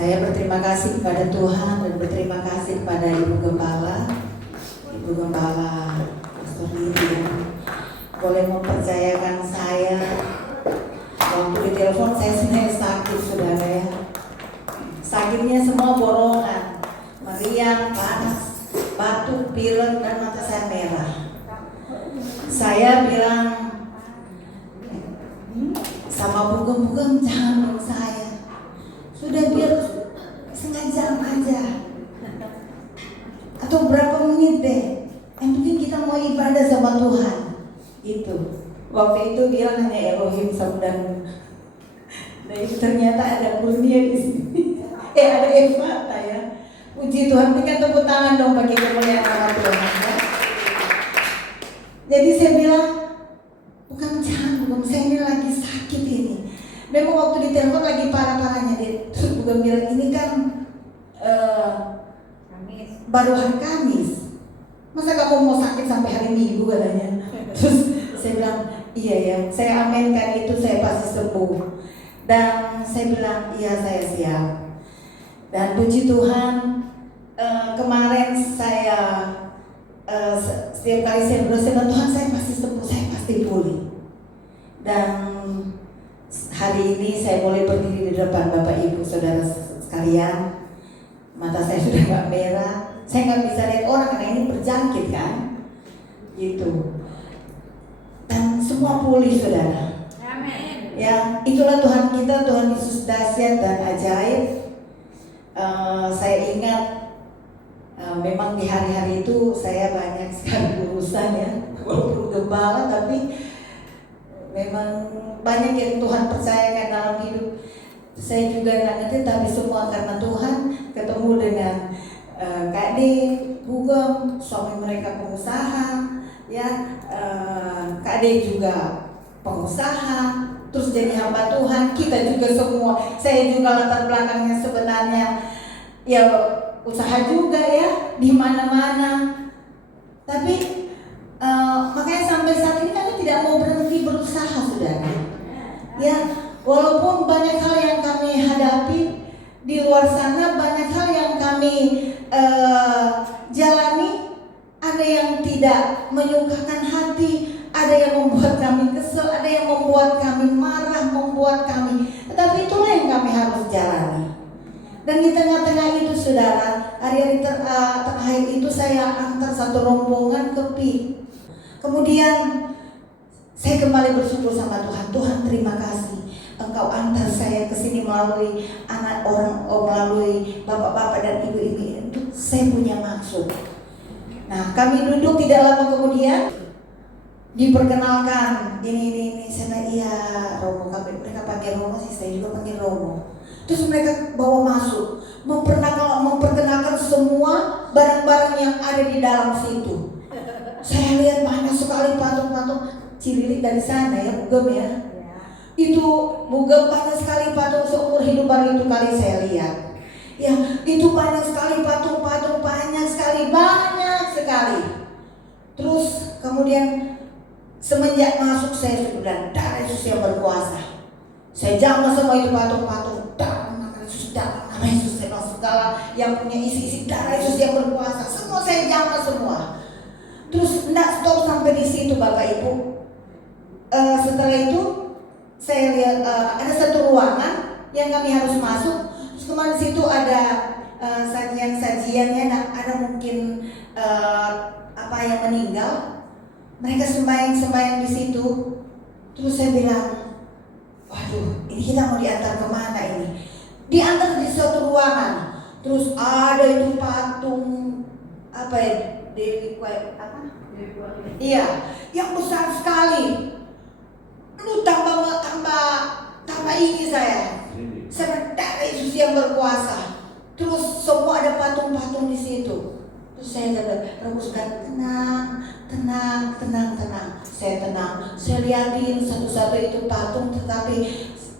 Saya berterima kasih kepada Tuhan dan berterima kasih kepada Ibu Gembala Pastor Lilian boleh mempercayakan saya. Waktu ditelepon saya sebenarnya sakit, saudara ya. Sakitnya semua borongan, meriang, panas, batuk, pilek, dan mata saya merah. Saya bilang sama Bugem, jangan meluk saya. Sudah biar setengah jam aja atau berapa menit deh. Yang penting kita mau ibadah sama Tuhan. Itu. Waktu itu dia hanya Elohim dan ternyata ada Kurnia di sini. Ada Evata ya. Puji Tuhan, berikan tepuk tangan dong bagi kemuliaan nama Tuhan ya. Jadi saya bilang, bukan, saya ini lagi sakit ini. Memang waktu ditelepon lagi parah-parahnya dia. Terus bukan bilang ini kan baru hari Kamis. Masa kamu mau sakit sampai hari Minggu katanya. Terus saya bilang, iya ya, saya aminkan itu, saya pasti sembuh. Dan saya bilang, iya saya siap. Dan puji Tuhan, kemarin saya setiap kali saya berdoa dengan Tuhan, saya pasti sembuh, saya pasti pulih. Dan hari ini saya boleh berdiri di depan Bapak Ibu Saudara sekalian. Mata saya sudah gak merah. Saya gak bisa lihat orang karena ini berjangkit kan. Gitu. Dan semua pulih saudara. Amin. Ya, itulah Tuhan kita, Tuhan Yesus dahsyat dan ajaib. Saya ingat memang di hari-hari itu saya banyak sekali urusan ya. Walaupun gembala tapi memang banyak yang Tuhan percayakan dalam hidup. Saya juga nggak ngerti, tapi semua karena Tuhan. Ketemu dengan Kak D, Bugem, suami mereka pengusaha, ya, Kak D juga pengusaha, terus jadi hamba Tuhan. Kita juga semua, saya juga latar belakangnya sebenarnya ya usaha juga ya di mana-mana. Tapi makanya sampai saat ini kami tidak mau berhenti berusaha, saudara. Ya, walaupun banyak hal yang kami hadapi di luar sana, banyak hal yang kami jalani, ada yang tidak menyukakan hati, ada yang membuat kami kesel, ada yang membuat kami marah, membuat kami, tetapi itulah yang kami harus jalani. Dan di tengah-tengah itu saudara, hari-hari terakhir itu saya antar satu rombongan ke PI. Kemudian saya kembali bersyukur sama Tuhan. Tuhan, terima kasih Engkau antar saya ke sini melalui anak orang, melalui bapak-bapak dan ibu-ibu. Itu saya punya maksud. Nah, kami duduk tidak lama kemudian diperkenalkan ini saya iya Romo, mereka panggil Romo sih, saya juga panggil Romo. Terus mereka bawa masuk, memperkenalkan semua barang-barang yang ada di dalam situ. Saya lihat banyak sekali patung-patung Cililik dari sana ya, Bugem ya. Itu Bugem banyak sekali patung, seumur hidup baru itu kali saya lihat. Ya, itu banyak sekali patung-patung, banyak sekali. Terus kemudian semenjak masuk saya sudah darah Yesus yang berkuasa. Saya jamah semua itu patung-patung, darah Yesus, darah Yesus, segala yang punya isi-isi darah Yesus yang berkuasa. Semua saya jamah semua. Terus tidak stop sampai di situ Bapak Ibu. Setelah itu saya lihat ada satu ruangan yang kami harus masuk. Terus kemarin di situ ada sajian-sajiannya, ada mungkin apa yang meninggal. Mereka sembahyang di situ. Terus saya bilang, waduh, ini kita mau diantar kemana ini? Diantar di suatu ruangan. Terus ada itu patung apa ya? Dewi apa? Iya, yang besar sekali. Lu tambah ini saya darah Yesus yang berkuasa. Terus semua ada patung-patung di situ. Terus saya rebuskan tenang. Saya tenang. Saya lihatin satu-satu itu patung, tetapi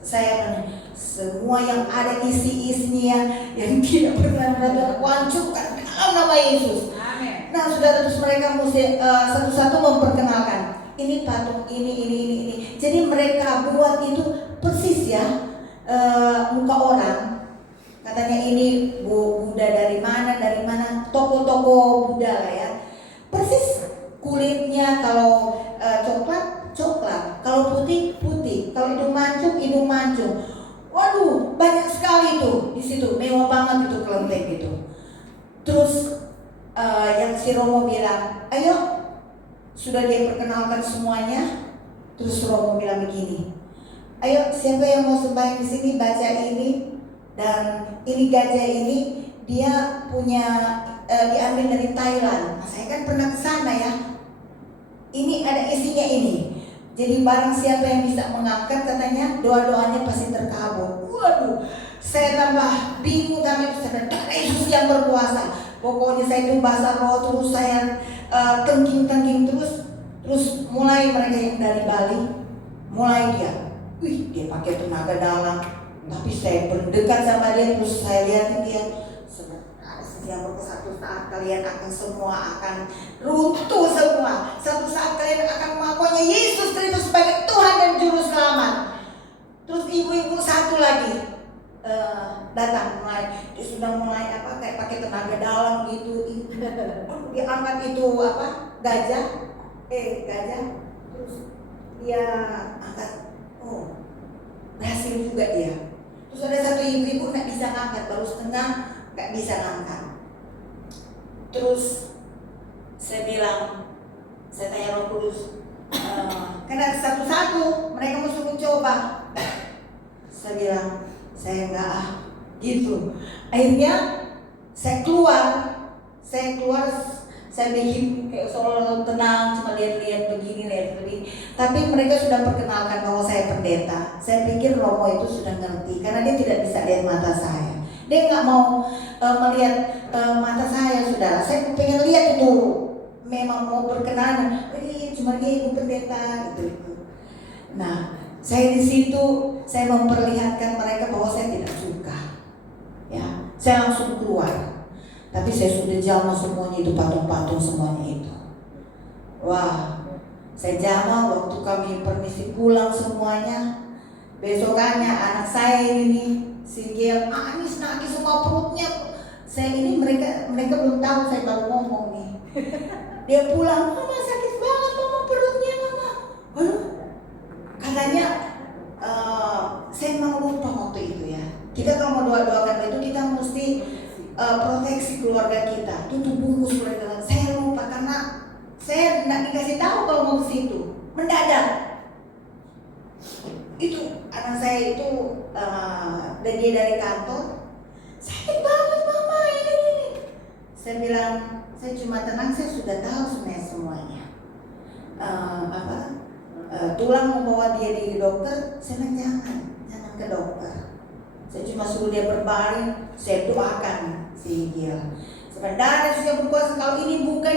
saya semua yang ada isi-isinya yang tidak pernah wancurkan dalam nama Yesus. Amin. Nah, saudara, terus mereka mesti satu-satu memperkenalkan. Ini patung ini. Jadi mereka buat itu persis ya muka orang. Kata katanya ini Buddha dari mana, toko-toko Buddha lah ya. Persis kulitnya, kalau coklat, kalau putih, kalau hidung mancung. Waduh, banyak sekali tuh di situ, mewah banget itu kelenteng itu. Terus yang si Romo bilang, ayo, sudah dia perkenalkan semuanya. Terus Romo bilang begini, ayo siapa yang mau sembahyang di sini baca ini, dan ini gajah ini dia punya diambil dari Thailand. Nah, saya kan pernah ke sana ya. Ini ada isinya ini. Jadi barang siapa yang bisa mengangkat, katanya doa-doanya pasti terkabul. Waduh, saya tambah bingung, tapi karena Yesus yang berkuasa. Pokoknya saya itu bahasa roh, terus saya tengking terus mulai mereka yang dari Bali, mulai dia pakai tenaga dalam. Tapi saya berdekat sama dia, terus saya lihat dia, yang suatu saat kalian akan semua akan runtuh semua. Satu saat kalian akan mengakuinya Yesus Kristus sebagai Tuhan dan Juru Selamat. Terus ibu-ibu satu lagi datang, dia sudah mulai kayak pakai tenaga dalam gitu. Dia angkat itu gajah. Terus dia angkat, berhasil juga dia. Terus ada satu ibu-ibu nggak bisa ngangkat, baru setengah nggak bisa ngangkat. Terus saya bilang, saya tanya Roh Kudus, karena satu-satu mereka mau suruh coba. Saya bilang, saya enggak gitu. Akhirnya saya keluar, saya bikin kayak seolah-olah tenang, cuma lihat-lihat begini. Tapi mereka sudah perkenalkan bahwa saya pendeta. Saya pikir Romo itu sudah ngerti, karena dia tidak bisa lihat mata saya. Dia nggak mau melihat mata saya, saudara. Saya pengen lihat itu, memang mau berkenalan. Cuma dia ibu pendeta gitu. Nah, saya di situ saya memperlihatkan mereka bahwa saya tidak suka. Ya, saya langsung keluar. Tapi saya sudah jamah semuanya itu, patung-patung semuanya itu. Wah, saya jamah waktu kami permisi pulang semuanya. Besokannya anak saya ini si Gel nangis semua perutnya. Saya ini mereka belum tahu saya baru ngomong nih. Dia pulang, mama sakit banget mama perutnya mama. Aduh, katanya saya memang lupa waktu itu ya. Kita kalau mau doa-doakan itu kita mesti proteksi keluarga kita. Tutup bungkus keluarga. Saya lupa karena saya tidak dikasih tahu kalau mau ke situ. Mendadak. Itu anak saya itu dan dia dari kantor, sakit banget mama ini. Saya bilang, saya cuma tenang, saya sudah tahu sebenarnya semuanya. Tulang mau bawa dia di dokter, saya bilang jangan ke dokter. Saya cuma suruh dia berbaring, saya doakan si dia. Sebenarnya sudah berkuasa. Kalau ini bukan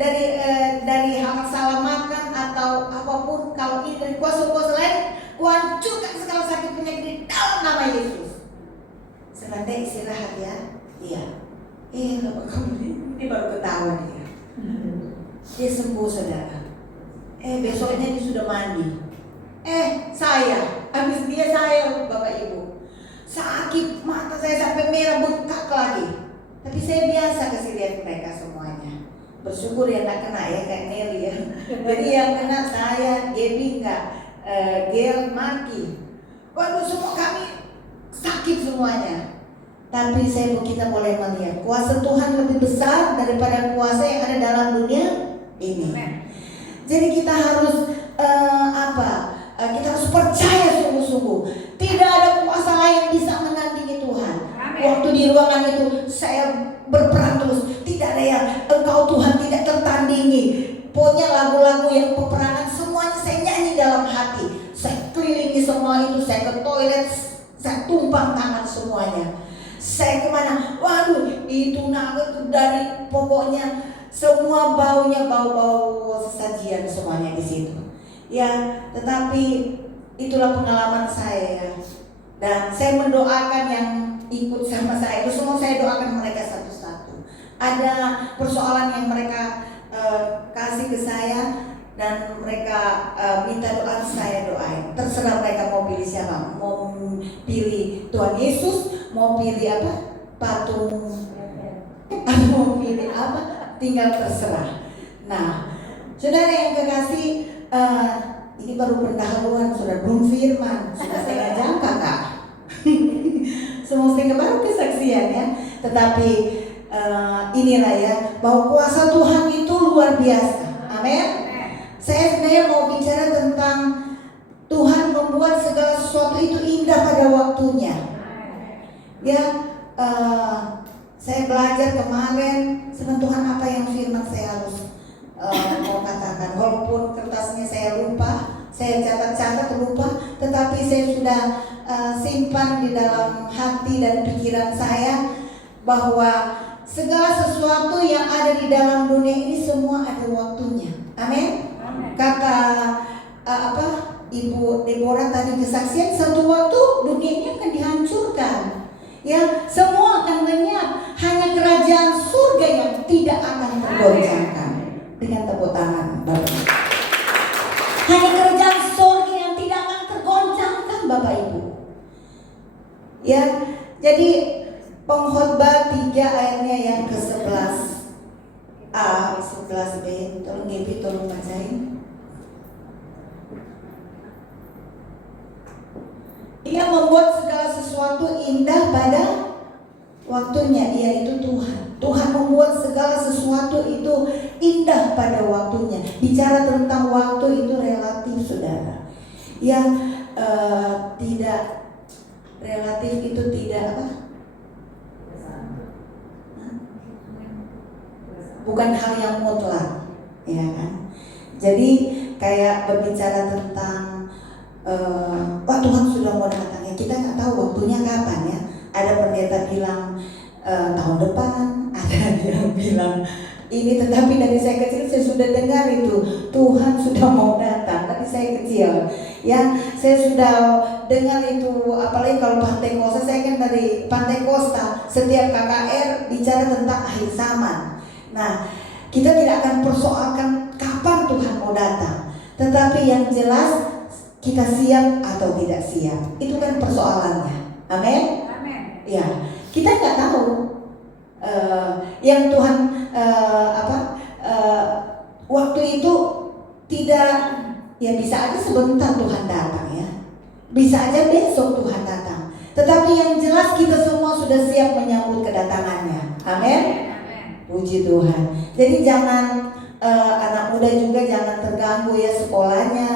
dari hal salah makan atau apapun, kalau ini dari kuasa-kuasa lain, hancurkan segala sakit penyakit di dalam nama Yesus. Sebentar istirahat ya. Iya. Kamu ini baru ketawa dia. Dia sembuh saudara. Besoknya dia sudah mandi. Habis dia saya Bapak Ibu. Sakit mata saya sampai merah bengkak lagi. Tapi saya biasa kasih lihat mereka semuanya. Bersyukur ya tak kena ya kayak Nelly ya. Jadi yang kena saya, Gaby enggak. Gel, Maki. Waduh, semua kami sakit semuanya. Tapi kita boleh melihat kuasa Tuhan lebih besar daripada kuasa yang ada dalam dunia ini. Jadi kita harus kita harus percaya sungguh-sungguh. Tidak ada kuasa lain yang bisa menandingi Tuhan. Waktu di ruangan itu saya berperang terus. Tidak ada yang Engkau Tuhan tidak tertandingi. Pokoknya lagu-lagu yang peperangan semuanya saya nyanyi dalam hati. Saya kelilingi semua itu, saya ke toilet, saya tumpang tangan semuanya. Saya kemana? Waduh, itu naga dari pokoknya semua baunya bau-bau sesajian semuanya di situ. Ya, tetapi itulah pengalaman saya ya. Dan saya mendoakan yang ikut sama saya itu semua, saya doakan mereka satu-satu. Ada persoalan yang mereka kasih ke saya dan mereka minta doa, saya doain. Terserah mereka mau pilih siapa, mau pilih Tuhan Yesus, mau pilih apa? Patung atau mau pilih apa? Tinggal terserah. Nah, saudara yang kekasih, ini baru pendahuluan, sudah belum firman, sudah setengah jam kakak. Semestinya baru kesaksian ya. Tetapi inilah ya, bahwa kuasa Tuhan itu luar biasa. Amin. Saya sebenarnya mau bicara tentang Tuhan membuat segala sesuatu itu indah pada waktunya. Ya, saya belajar kemarin, sama Tuhan apa yang firman saya harus mau katakan. Walaupun kertasnya saya lupa, saya catat-catat lupa, tetapi saya sudah simpan di dalam hati dan pikiran saya bahwa segala sesuatu yang ada di dalam dunia ini semua ada waktunya. Amin. Kata Ibu Deborah tadi kesaksian, satu waktu dunia ini akan dihancurkan. Ya, semua akan lenyap. Hanya kerajaan surga yang tidak akan tergoncangkan. Dengan tepuk tangan, Bapak. Hanya kerajaan surga yang tidak akan tergoncangkan, Bapak Ibu. Ya, jadi Pengkhotbah 3 ayatnya yang ke-11a, 11b, tolong Gaby, tolong bacain. Dia membuat segala sesuatu indah pada waktunya, yaitu Tuhan. Tuhan membuat segala sesuatu itu indah pada waktunya. Bicara tentang waktu itu relatif, saudara. Yang tidak relatif itu tidak apa? Bukan hal yang mutlak, ya kan? Jadi kayak berbicara tentang wah Tuhan sudah mau datang ya, kita nggak tahu waktunya kapan ya. Ada pendeta bilang tahun depan, ada yang bilang ini, tetapi dari saya kecil saya sudah dengar itu Tuhan sudah mau datang. Tapi saya kecil ya, saya sudah dengar itu, apalagi kalau Pantai Kosta, saya kan dari Pantai Kosta, setiap KKR bicara tentang akhir zaman. Nah, kita tidak akan persoalkan kapan Tuhan mau datang, tetapi yang jelas kita siap atau tidak siap, itu kan persoalannya. Amin. Ya, kita nggak tahu yang Tuhan waktu itu tidak, ya bisa aja sebentar Tuhan datang ya, bisa aja besok Tuhan datang. Tetapi yang jelas kita semua sudah siap menyambut kedatangannya. Amin. Puji Tuhan. Jadi jangan anak muda juga jangan terganggu ya sekolahnya.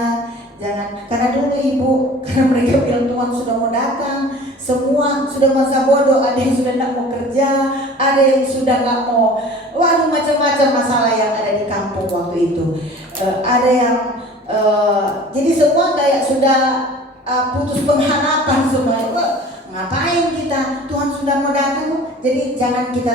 Jangan, karena dulu ibu, karena mereka bilang Tuhan sudah mau datang, semua sudah masa bodoh, ada yang sudah tidak mau kerja, ada yang sudah nggak mau, waduh macam-macam masalah yang ada di kampung waktu itu. Ada yang jadi semua kayak sudah putus pengharapan semua. Ngapain kita? Tuhan sudah mau datang. Jadi jangan kita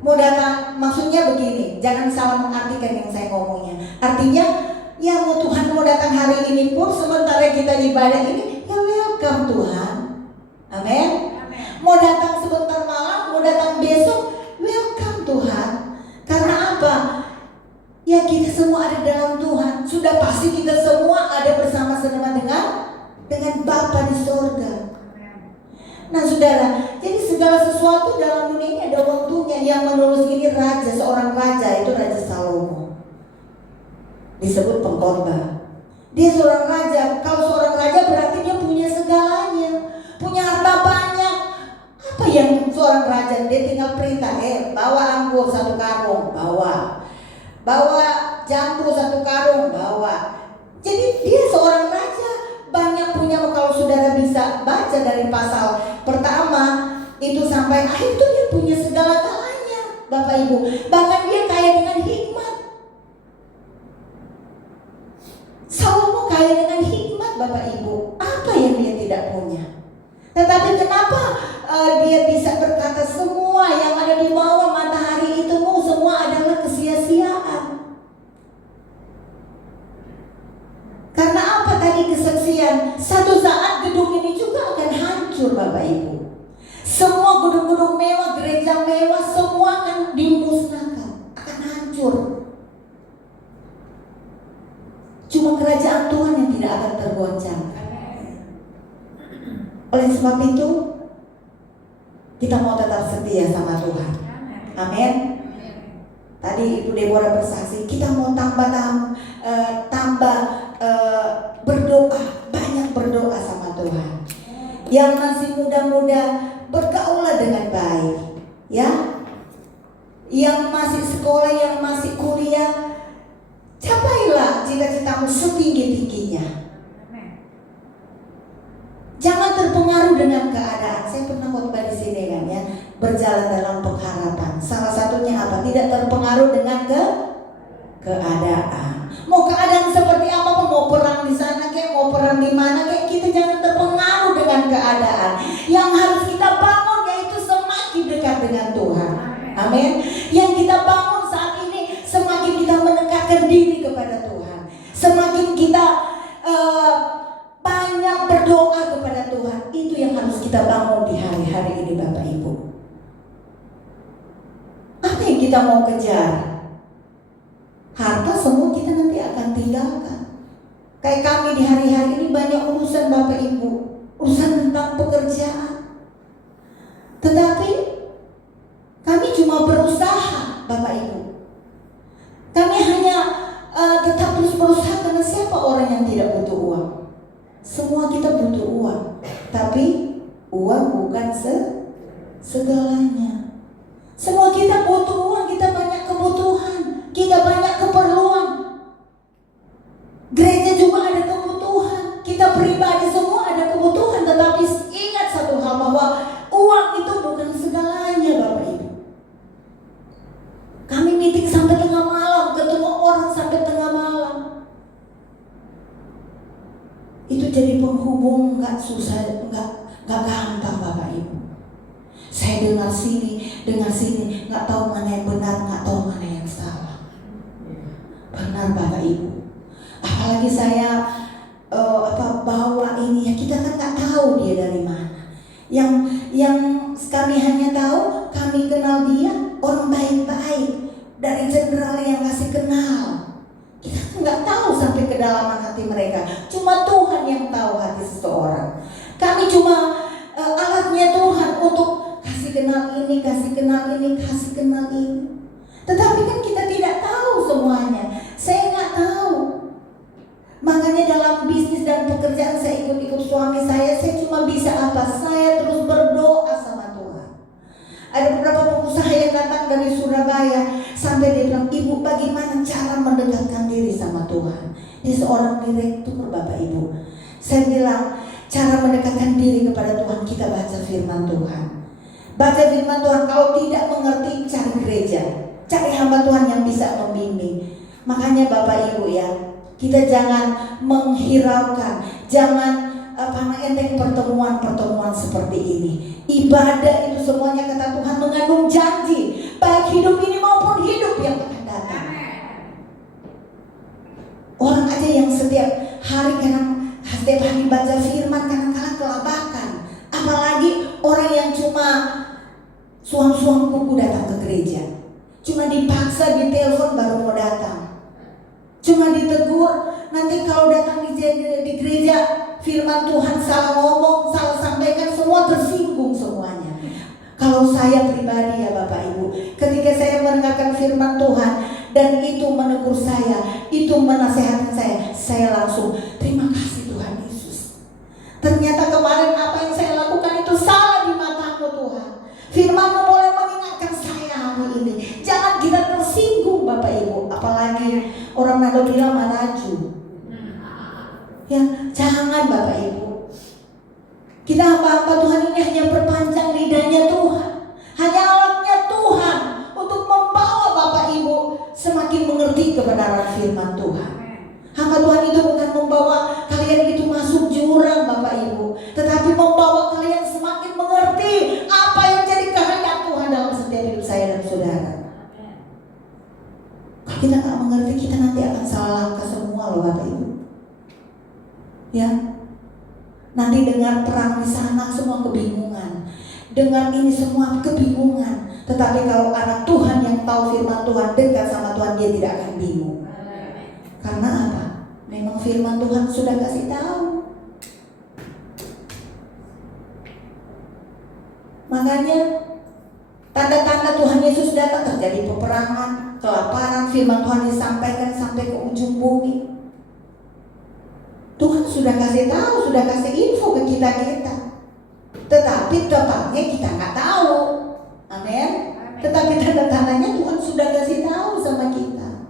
mau datang. Maksudnya begini, jangan salah mengartikan yang saya ngomongnya. Artinya ya mau Tuhan mau datang hari ini pun, sementara kita ibadah ini, ya welcome Tuhan. Amin. Mau datang sebentar malam, mau datang besok, welcome Tuhan. Karena apa? Ya kita semua ada dalam Tuhan. Sudah pasti kita semua ada bersama-sama dengan Bapa di sorga. Nah saudara, jadi segala sesuatu dalam dunia ini ada waktunya. Yang menulis ini raja, seorang raja, itu Raja Salomo, disebut pengkhotbah. Dia seorang raja. Kalau seorang raja berarti dia punya segalanya, punya harta banyak. Apa yang seorang raja? Dia tinggal perintah, bawa anggur 1 karung, bawa jambu 1 karung, bawa. Jadi dia seorang raja, banyak punya. Kalau saudara bisa baca dari pasal pertama itu sampai akhir itu dia punya segala-galanya, Bapak Ibu. Bahkan dia kaya dengan hikmat. Salomo kaya dengan hikmat, Bapak Ibu. Apa yang dia tidak punya? Tetapi kenapa dia bisa berkata semua yang ada di bawah matahari itu semua adalah kesia-siaan? Karena apa tadi kesaksian? Satu saat gedung ini juga akan hancur, Bapak Ibu. Semua gedung-gedung mewah, gereja mewah, semua akan dimusnahkan, akan hancur. Cuma kerajaan Tuhan yang tidak akan tergoncangkan. Oleh sebab itu, Kita mau tetap setia sama Tuhan. Amin. Tadi Ibu Deborah bersaksi, kita mau tambah berdoa, banyak berdoa sama Tuhan. Yang masih muda-muda, bergaulah dengan baik, ya. Yang masih sekolah, yang masih kuliah, capailah cita-citamu setinggi-tingginya. Jangan terpengaruh dengan keadaan. Saya pernah khotbah di sini kan ya, berjalan dalam pengharapan. Salah satunya apa? Tidak terpengaruh dengan keadaan. Mau keadaan seperti apapun, mau perang di sana kayak, mau perang di mana kayak, kita jangan terpengaruh dengan keadaan. Yang harus kita bangun yaitu semakin dekat dengan Tuhan. Amin. Yang kita bangun saat ini, semakin kita mendekatkan diri kepada Tuhan, semakin kita banyak berdoa kepada Tuhan. Itu yang harus kita bangun di hari-hari ini, Bapak Ibu. Apa yang kita mau kejar? Harta semua kita nanti akan tinggalkan. Kayak kami di hari-hari ini banyak urusan, Bapak Ibu, urusan tentang pekerjaan. Tetapi kami cuma berusaha, Bapak Ibu. Kami hanya tetap terus berusaha, karena siapa orang yang tidak butuh uang? Semua kita butuh uang, tapi uang bukan segalanya. Semua kita butuh uang, kita banyak kebutuhan, kita banyak keperluan. Gereja juga ada kebutuhan, kita pribadi semua ada kebutuhan. Tetapi ingat satu hal, bahwa uang itu bukan segalanya, Bapak Ibu. Kami meeting sampai tengah malam, ketemu orang sampai tengah malam. Itu jadi penghubung nggak susah, nggak gampang, Bapak Ibu. Saya dengar sini, nggak tahu mana yang benar, nggak tahu mana yang salah. Benar, Bapak Ibu. Apalagi saya bawa ini ya, kita kan nggak tahu dia dari mana. Yang kami hanya tahu, kami kenal dia orang baik-baik, dari jenderal yang kasih kenal. Kita kan nggak tahu sampai kedalaman hati mereka. Cuma Tuhan yang tahu hati seseorang. Kami cuma alatnya Tuhan untuk kasih kenal ini, kasih kenal ini, kasih kenal ini. Tetapi kan kita tidak tahu semuanya. Saya nggak tahu. Makanya dalam bisnis dan pekerjaan saya ikut suami saya cuma bisa apa? Saya terus berdoa sama Tuhan. Ada beberapa pengusaha yang datang dari Surabaya, sampai dia bilang, Ibu, bagaimana cara mendekatkan diri sama Tuhan? Dia seorang direktur, Bapak Ibu. Saya bilang, cara mendekatkan diri kepada Tuhan, kita baca firman Tuhan. Baca firman Tuhan. Kalau tidak mengerti, cari gereja, cari hamba Tuhan yang bisa membimbing. Makanya Bapak Ibu ya, kita jangan menghiraukan, jangan enteng pertemuan-pertemuan seperti ini. Ibadah itu semuanya, kata Tuhan, mengandung janji, baik hidup ini maupun hidup yang akan datang. Orang aja yang setiap hari baca firman, kadang-kadang kelabakan. Apalagi orang yang cuma suam-suam kuku datang ke gereja, cuma dipaksa, ditelepon baru mau datang, cuma ditegur. Nanti kalau datang di gereja, firman Tuhan salah ngomong, salah sampaikan, semua tersinggung semuanya. Kalau saya pribadi ya Bapak Ibu, ketika saya mendengarkan firman Tuhan dan itu menegur saya, itu menasehati saya langsung terima kasih Tuhan Yesus. Ternyata kemarin apa yang saya lakukan itu salah di matamu Tuhan. Firman-Mu boleh mengingatkan saya hari ini. Jangan kita tersinggung Bapak Ibu, apalagi orang Nado bilang maraju. Ya, jangan Bapak Ibu. Kita hamba-hamba Tuhan ini hanya perpanjang lidahnya Tuhan, hanya alatnya Tuhan untuk membawa Bapak Ibu semakin mengerti kebenaran firman Tuhan. Hamba Tuhan itu bukan membawa kalian itu masuk jurang Bapak Ibu, tetapi membawa kalian semakin mengerti apa yang jadi kehendak Tuhan dalam setiap hidup saya dan saudara. Kalau kita nggak mengerti, kita nanti akan salah langkah semua loh Bapak Ibu. Ya, nanti dengar perang di sana semua kebingungan, dengar ini semua kebingungan. Tetapi kalau anak Tuhan yang tahu firman Tuhan, dekat sama Tuhan, dia tidak akan bingung. Karena apa? Memang firman Tuhan sudah kasih tahu. Makanya tanda-tanda Tuhan Yesus datang, terjadi peperangan, kelaparan, firman Tuhan disampaikan sampai ke ujung bumi. Tuhan sudah kasih tahu, sudah kasih info ke kita-kita. Tetapi tepatnya kita nggak tahu. Amin. Tetapi tanda-tandanya Tuhan sudah kasih tahu sama kita.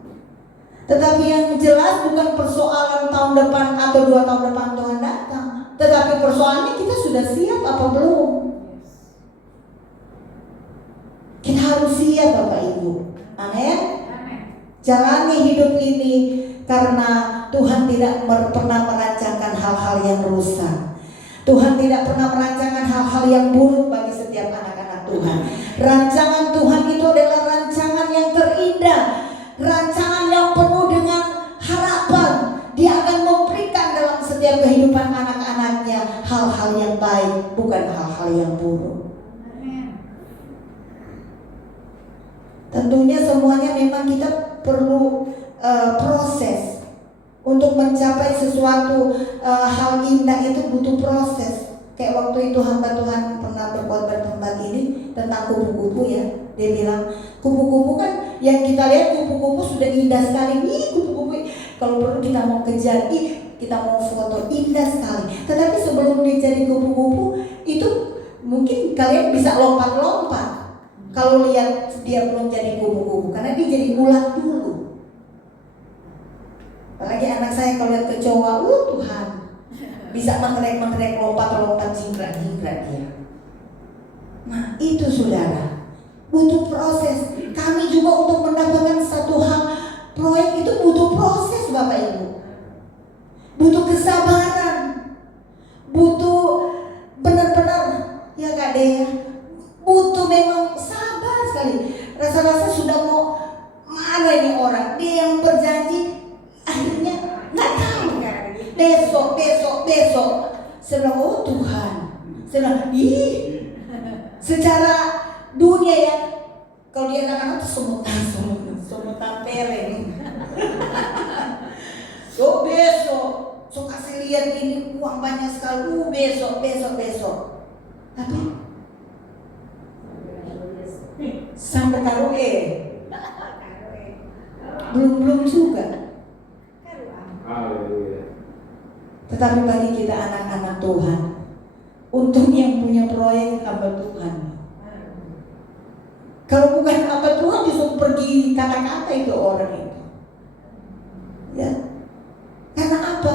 Tetapi yang jelas bukan persoalan tahun depan atau 2 tahun depan Tuhan datang. Tetapi persoalannya kita sudah siap apa belum? Kita harus siap Bapak Ibu. Amin. Jalani hidup ini karena Tuhan tidak pernah merancangkan hal-hal yang rusak. Tuhan tidak pernah merancangkan hal-hal yang buruk bagi setiap anak-anak Tuhan. Rancangan Tuhan itu adalah rancangan yang terindah, rancangan yang penuh dengan harapan. Dia akan memberikan dalam setiap kehidupan anak-anaknya hal-hal yang baik, bukan hal-hal yang buruk. Tentunya semuanya memang kita perlu proses. Untuk mencapai sesuatu hal indah itu butuh proses. Kayak waktu itu hamba Tuhan pernah berkhotbah di tempat ini tentang kupu-kupu ya. Dia bilang kupu-kupu kan yang kita lihat kupu-kupu sudah indah sekali. Nih kupu-kupu kalau perlu kita mau kejar, kita mau foto, indah sekali. Tetapi sebelum dia jadi kupu-kupu itu mungkin kalian bisa lompat-lompat. Kalau lihat dia belum jadi kupu-kupu, karena dia jadi ulat dulu. Apalagi anak saya kalau lihat kecoa, Tuhan, bisa mengerek-mengerek, lompat-lompat, jingkrak-jingkrak dia. Nah itu saudara, butuh proses. Kami juga untuk mendapatkan satu hal, proyek itu butuh proses Bapak Ibu. Butuh kesabaran, butuh benar-benar ya Kak Dea, butuh memang sabar sekali. Rasa-rasa sudah mau marah ini orang, dia yang berjanji akhirnya nggak tahu. Besok saya bilang oh Tuhan, saya bilang secara dunia ya, kalau dia anak-anak tuh semutan pele nih. Besok so kasih lihat ini uang banyak sekali. Besok tapi sampai karoe belum juga. Tetapi bagi kita anak-anak Tuhan, untuk yang punya proyek hamba Tuhan. Kalau bukan hamba Tuhan disuruh pergi kata-kata itu orang itu. Ya. Karena apa?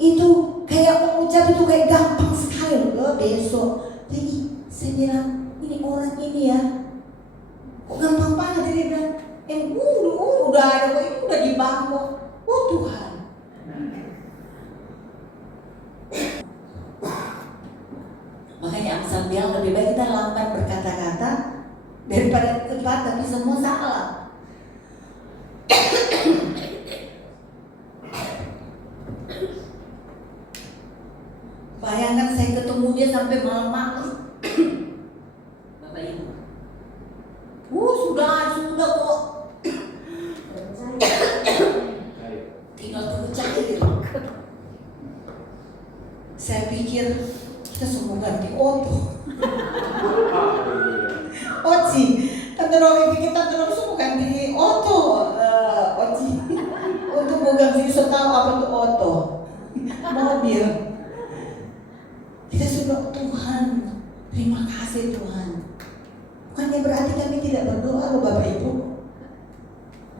Itu kayak mengucap itu kayak gampang sekali loh besok. Jadi saya bilang ini orang ini ya, kok gampang banget dia bilang. Udah ada kok, ini udah dibangun. Oh Tuhan. Makanya Amsal bilang lebih baik kita lambat berkata-kata daripada cepat tapi semua salah. Bayangkan saya ketemu dia sampai malam-malam. Bapak Ibu. Sudah kok. Tinggal tunggu cahaya gitu. Saya pikir kita semua ganti oto. Oci, Tante Romi pikir Tante Romi semua ganti oto. Oci, untuk bukan sih tahu apa tuh oto. Mobil. Kita sudah Tuhan, terima kasih Tuhan. Bukannya berarti kami tidak berdoa loh Bapak Ibu.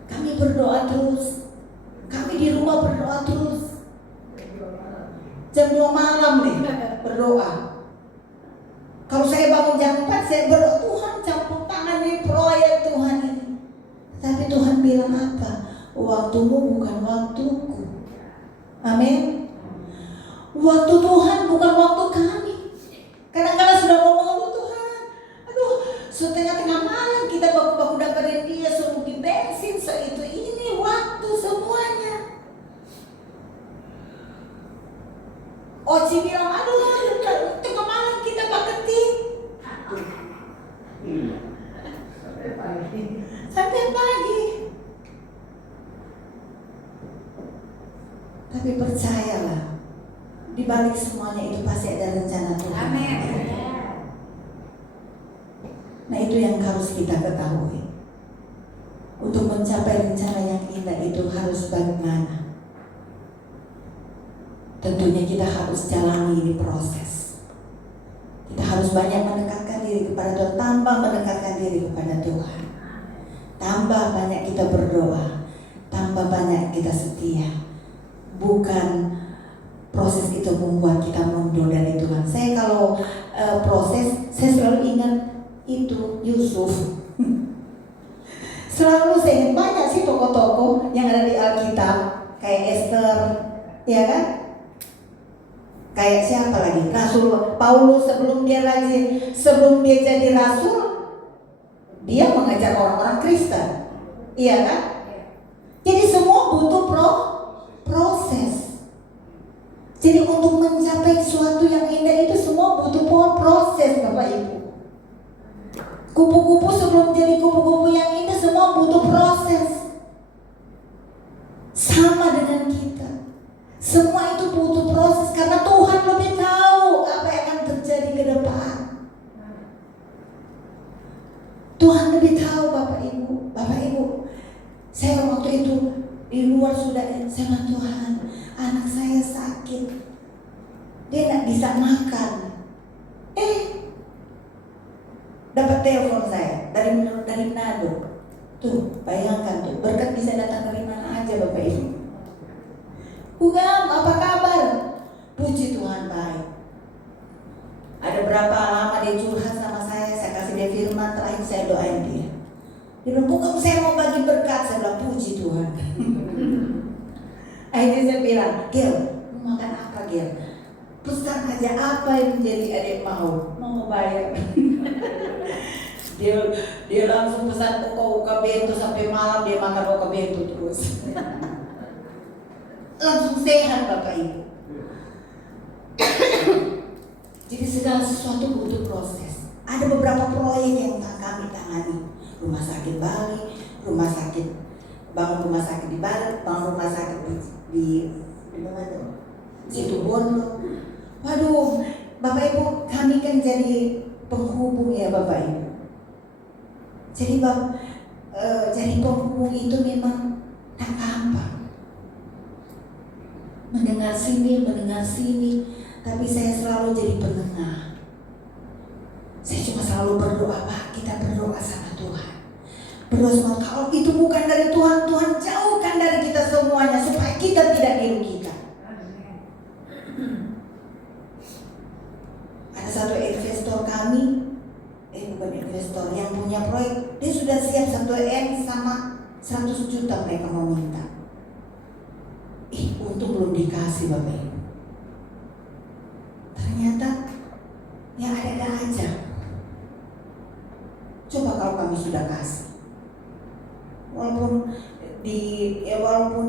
Kami berdoa terus. Kami di rumah berdoa terus. Jam 2 malam nih berdoa. Kalau saya bangun jam 4 saya berdoa Tuhan campur tangan di proyek Tuhan ini. Tapi Tuhan bilang apa? Waktumu bukan waktuku. Amin. Waktu Tuhan bukan waktu kami. Kadang-kadang sudah ngomong Tuhan, setengah-tengah malam kita baku-baku dengerin dia suruh di bensin, itu ini waktu semuanya. Oci bilang, tengah malam kita paketin. Sampai pagi. Tapi percayalah, di balik semuanya itu pasti ada rencana Tuhan. Amin. Nah, itu yang harus kita ketahui. Untuk mencapai rencana yang indah itu harus bagaimana? Tentunya kita harus jalani ini proses. Kita harus banyak mendekatkan diri kepada Tuhan, tambah mendekatkan diri kepada Tuhan. Tambah banyak kita berdoa, tambah banyak kita setia. Bukan proses itu membuat kita mundur dari Tuhan. Saya kalau proses, saya selalu ingat itu Yusuf. Selalu saya ingat banyak sih tokoh-tokoh yang ada di Alkitab, kayak Esther, ya kan? Kayak siapa lagi? Rasul Paulus sebelum dia jadi rasul, dia mengajar orang-orang Kristen, iya kan? Jadi semua butuh proses. Jadi untuk mencapai sesuatu yang indah itu semua butuh proses, Bapak Ibu. Kupu-kupu sebelum jadi kupu-kupu yang indah semua butuh proses. Sama dengan kita. Semua itu butuh proses karena Tuhan lebih tahu apa yang akan terjadi ke depan. Tuhan lebih tahu, Bapak Ibu. Bapak Ibu, saya waktu itu di luar sudah, saya bilang, Tuhan, anak saya sakit, dia nggak bisa makan. Dapat telepon saya dari Manado. Tuh, bayangkan tuh, berkat bisa datang dari mana aja, Bapak Ibu. Ugam, apa kabar? Puji Tuhan, baik. Ada berapa lama dia curhat sama saya kasih dia firman, terakhir saya doain dia. Dia bilang, bukan saya mau bagi berkat. Saya bilang, puji Tuhan. Akhirnya saya bilang, Gil, mau makan apa, Gil? Pesan aja apa yang menjadi adik mau bayar. dia langsung pesan uka bento sampai malam dia makan uka bento terus. Langsung sehat, Bapak Ibu. Jadi segala sesuatu butuh proses. Ada beberapa proyek yang kami tangani. Rumah sakit Bali, bangun rumah sakit di Bali, bangun rumah sakit di mana tuh? Situ Bondo. Waduh, Bapak Ibu, kami kan jadi penghubung ya, Bapak Ibu. Jadi penghubung itu memang tak gampang. Mendengar sini, tapi saya selalu jadi penengah. Saya cuma selalu berdoa, Pak, kita berdoa sama Tuhan. Berdoa sama, kalau itu bukan dari Tuhan, Tuhan jauhkan dari kita semuanya supaya kita tidak dirugikan. Ada satu investor kami, bukan investor, yang punya proyek, dia sudah siap 1 M sama 100 juta mereka mau minta. Untung belum dikasih, Bapak Ibu. Ternyata ya ada aja. Coba kalau kami sudah kasih, walaupun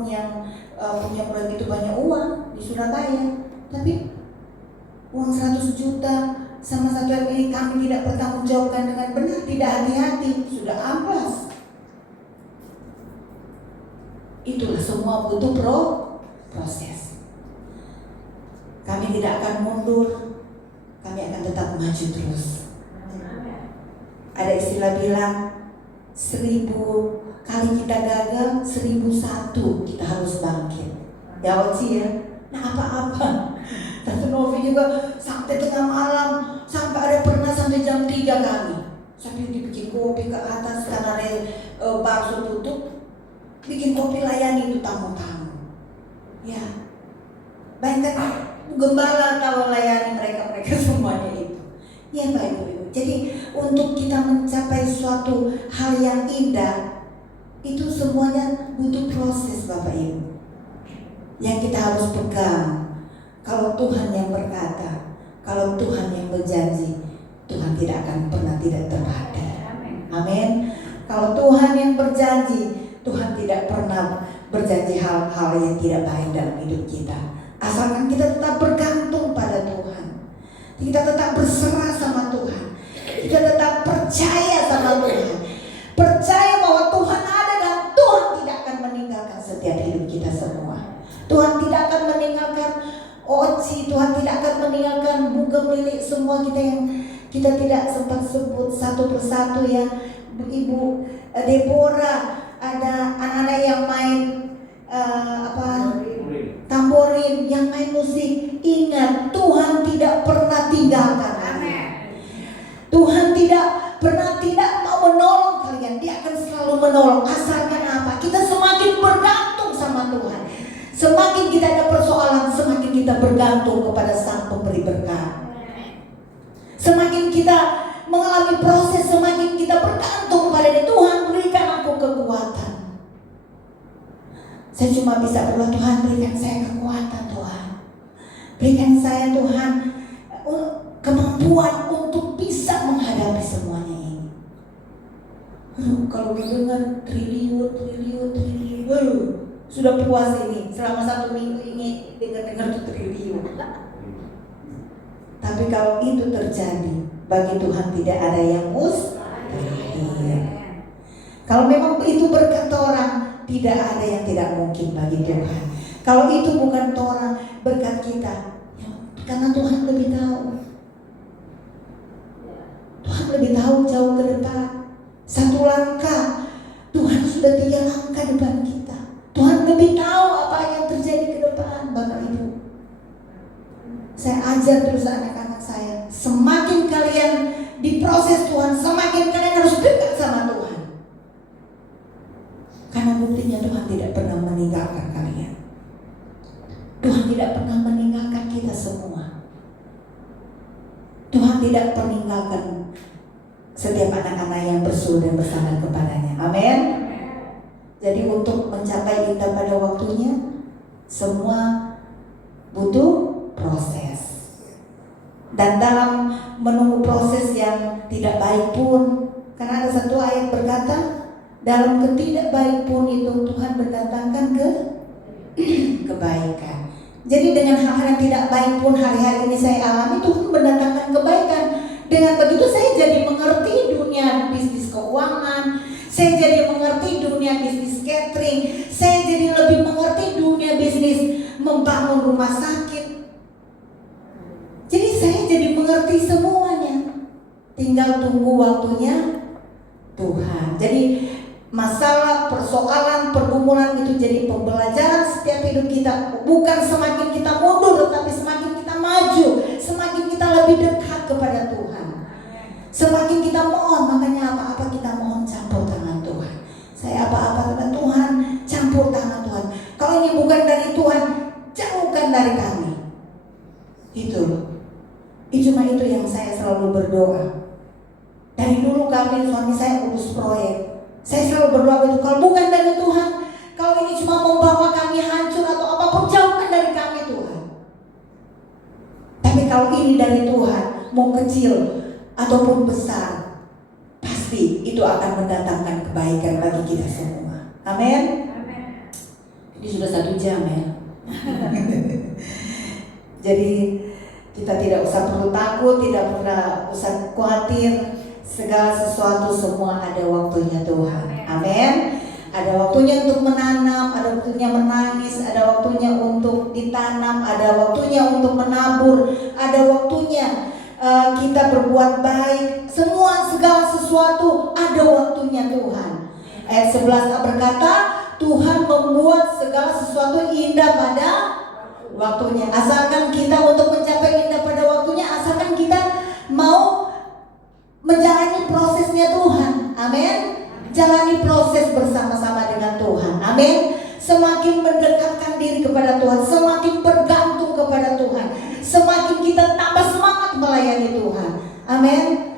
yang punya proyek itu banyak uang di Surabaya, tapi uang 100 juta sama 1 M ini kami tidak bertanggungjawabkan dengan benar, tidak hati-hati, sudah amblas. Itulah semua butuh proses. Kami tidak akan mundur, kami akan tetap maju terus. Ada istilah bilang, 1000 kali kita gagal, 1001 kita harus bangkit. Ya Oci ya, nah apa-apa. Tante Novi juga sampai tengah malam, sampai ada pernah sampai jam 3 kami. Sampai dibikin kopi ke atas karena bakso tutup, bikin kopi layani itu tamu-tamu. Ya, banyak gembala kalau layani mereka semuanya itu. Ya Bapak Ibu. Jadi untuk kita mencapai suatu hal yang indah, itu semuanya butuh proses, Bapak Ibu. Yang kita harus pegang. Kalau Tuhan yang berkata, kalau Tuhan yang berjanji, Tuhan tidak akan pernah tidak terhadap. Amin. Kalau Tuhan yang berjanji, Tuhan tidak pernah berjanji hal-hal yang tidak baik dalam hidup kita. Asalkan kita tetap bergantung pada Tuhan, kita tetap berserah sama Tuhan, kita tetap percaya sama Tuhan, percaya bahwa Tuhan ada dan Tuhan tidak akan meninggalkan setiap hidup kita semua. Tuhan tidak akan meninggalkan Oci, Tuhan tidak akan meninggalkan Buka Milik semua kita yang Kita tidak sempat sebut satu persatu ya. Ibu Deborah, ada anak-anak yang main tamborin, yang main musik. Ingat, Tuhan tidak pernah tinggalkan kalian. Tuhan tidak mau menolong kalian. Dia akan selalu menolong. Asalkan apa? Kita semakin bergantung sama Tuhan. Semakin kita ada persoalan, semakin kita bergantung kepada Sang Pemberi berkat. Semakin kita mengalami proses, semakin kita bergantung pada Dia. Tuhan, berikan aku kekuatan. Saya cuma bisa berdoa, Tuhan berikan saya kekuatan Tuhan. Berikan saya Tuhan kemampuan untuk bisa menghadapi semuanya ini. Kalau mendengar triliun, sudah puas ini. Selama 1 minggu ini dengar tuh triliun. Tapi kalau itu terjadi, bagi Tuhan tidak ada yang mustahil. Kalau memang itu berkat orang, tidak ada yang tidak mungkin bagi Tuhan. Kalau itu bukan orang berkat kita, ya, karena Tuhan lebih tahu. Tuhan lebih tahu jauh ke depan. 1 langkah, Tuhan sudah 3 langkah depan kita. Tuhan lebih tahu apa yang terjadi ke depan, Bapak Ibu. Saya ajar terus anak-anak saya, semakin kalian diproses Tuhan, semakin kalian harus dekat sama Tuhan. Karena buktinya Tuhan tidak pernah meninggalkan kalian. Tuhan tidak pernah meninggalkan kita semua. Tuhan tidak meninggalkan setiap anak-anak yang berseru dan bersandar kepadanya. Amin. Jadi untuk mencapai indah pada waktunya, semua butuh proses. Dan dalam menunggu proses yang tidak baik pun, karena ada satu ayat berkata, dalam ketidakbaik pun itu Tuhan mendatangkan kebaikan. Jadi dengan hal-hal yang tidak baik pun hari-hari ini saya alami, Tuhan mendatangkan kebaikan. Dengan begitu saya jadi mengerti dunia bisnis keuangan, saya jadi mengerti dunia bisnis catering, saya jadi lebih mengerti dunia bisnis membangun rumah sakit. Jadi saya jadi mengerti semuanya. Tinggal tunggu waktunya Tuhan. Jadi masalah, persoalan, pergumulan itu jadi pembelajaran setiap hidup kita. Bukan semakin kita mundur, tapi semakin kita maju, semakin kita lebih dekat kepada Tuhan. Semakin kita mohon, makanya apa-apa kita mohon campur tangan Tuhan. Saya apa-apa dengan Tuhan, campur tangan Tuhan. Kalau ini bukan dari Tuhan, jauhkan dari kami. Itu cuma itu yang saya selalu berdoa. Dari dulu kami, suami saya urus proyek, saya selalu berdoa itu, kalau bukan dari Tuhan, kalau ini cuma membawa kami hancur atau apapun, jauhkan dari kami Tuhan. Tapi kalau ini dari Tuhan, mau kecil ataupun besar, pasti itu akan mendatangkan kebaikan bagi kita semua. Amin. Ini sudah 1 jam ya. Jadi kita tidak usah perlu takut, tidak pernah usah khawatir. Segala sesuatu semua ada waktunya Tuhan. Amin. Ada waktunya untuk menanam, ada waktunya menangis, ada waktunya untuk ditanam, ada waktunya untuk menabur, ada waktunya kita berbuat baik. Segala sesuatu ada waktunya Tuhan. Ayat 11 berkata, Tuhan membuat segala sesuatu indah pada waktunya. Asalkan kita untuk mencapai indah pada waktunya, asalkan kita mau menjalani prosesnya Tuhan. Amin. Jalani proses bersama-sama dengan Tuhan. Amin. Semakin mendekatkan diri kepada Tuhan, semakin bergantung kepada Tuhan, semakin kita tambah semangat melayani Tuhan. Amin.